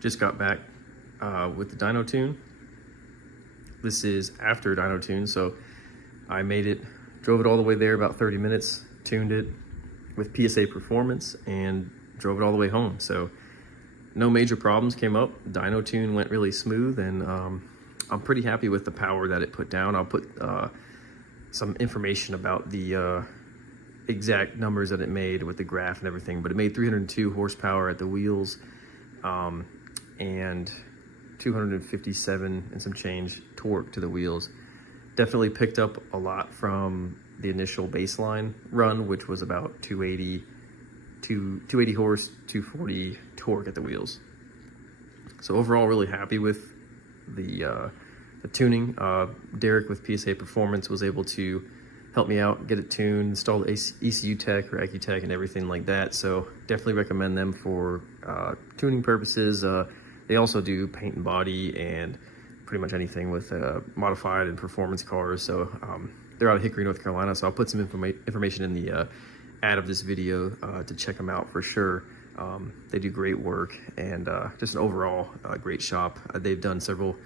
just got back with the dyno tune. This is after dyno tune, so I drove it all the way there, about 30 minutes, tuned it with PSA performance, and drove it all the way home. So no major problems came up. Dyno tune went really smooth, and I'm pretty happy with the power that it put down. I'll put some information about the exact numbers that it made with the graph and everything, but it made 302 horsepower at the wheels, and 257 and some change torque to the wheels. Definitely picked up a lot from the initial baseline run, which was about 280 horse, 240 torque at the wheels. So overall, really happy with the tuning. Derek with PSA Performance was able to help me out, get it tuned, install the ECU tech or AccuTech and everything like that. So definitely recommend them for tuning purposes. They also do paint and body and pretty much anything with modified and performance cars. So they're out of Hickory, North Carolina. So I'll put some information in the ad of this video to check them out for sure. They do great work, and just an overall great shop. They've done several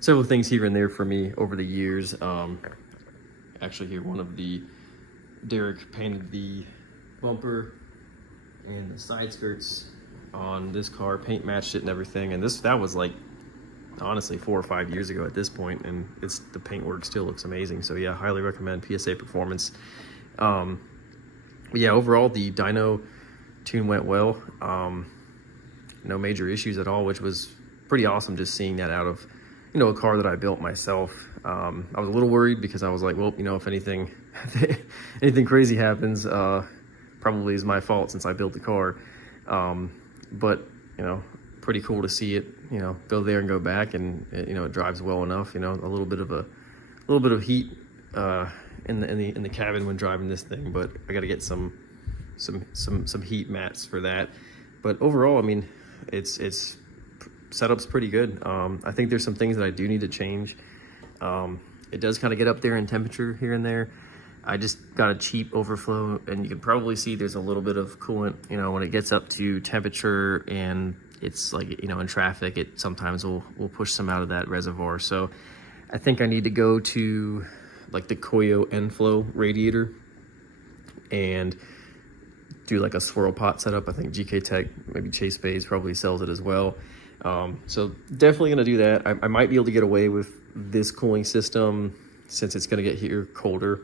things here and there for me over the years. Actually here, Derek painted the bumper and the side skirts on this car, paint matched it and everything. And that was like, honestly, 4 or 5 years ago at this point, and the paint work still looks amazing. So yeah, highly recommend PSA Performance. But yeah, overall the dyno tune went well. No major issues at all, which was pretty awesome, just seeing that out of a car that I built myself. I was a little worried because I was like, well, if anything crazy happens, probably is my fault since I built the car. But pretty cool to see it go there and go back, and it drives well enough. A little bit of heat in the cabin when driving this thing, but I got to get some heat mats for that. But overall, I mean, it's setup's pretty good. I think there's some things that I do need to change. It does kind of get up there in temperature here and there. I just got a cheap overflow, and you can probably see there's a little bit of coolant, when it gets up to temperature, and it's like, in traffic, it sometimes will push some out of that reservoir. So I think I need to go to like the Koyo Enflow radiator and do like a swirl pot setup. I think GK Tech, maybe Chase Bays probably sells it as well. So definitely gonna do that. I might be able to get away with this cooling system since it's gonna get here colder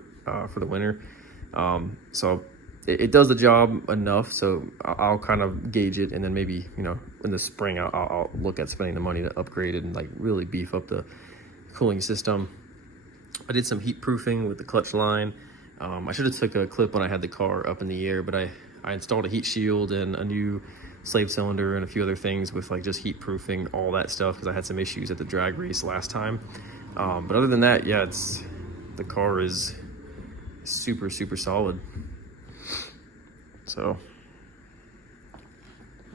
for the winter. So it does the job enough, so I'll kind of gauge it, and then maybe in the spring I'll look at spending the money to upgrade it and like really beef up the cooling system. I did some heat proofing with the clutch line. I should have took a clip when I had the car up in the air, but I installed a heat shield and a new slave cylinder and a few other things with like just heat proofing all that stuff, because I had some issues at the drag race last time. But other than that, yeah, the car is super solid. So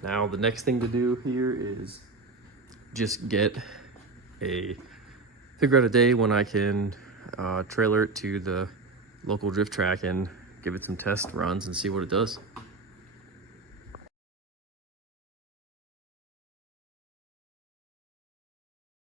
now the next thing to do here is just figure out a day when I can trailer it to the local drift track and give it some test runs and see what it does.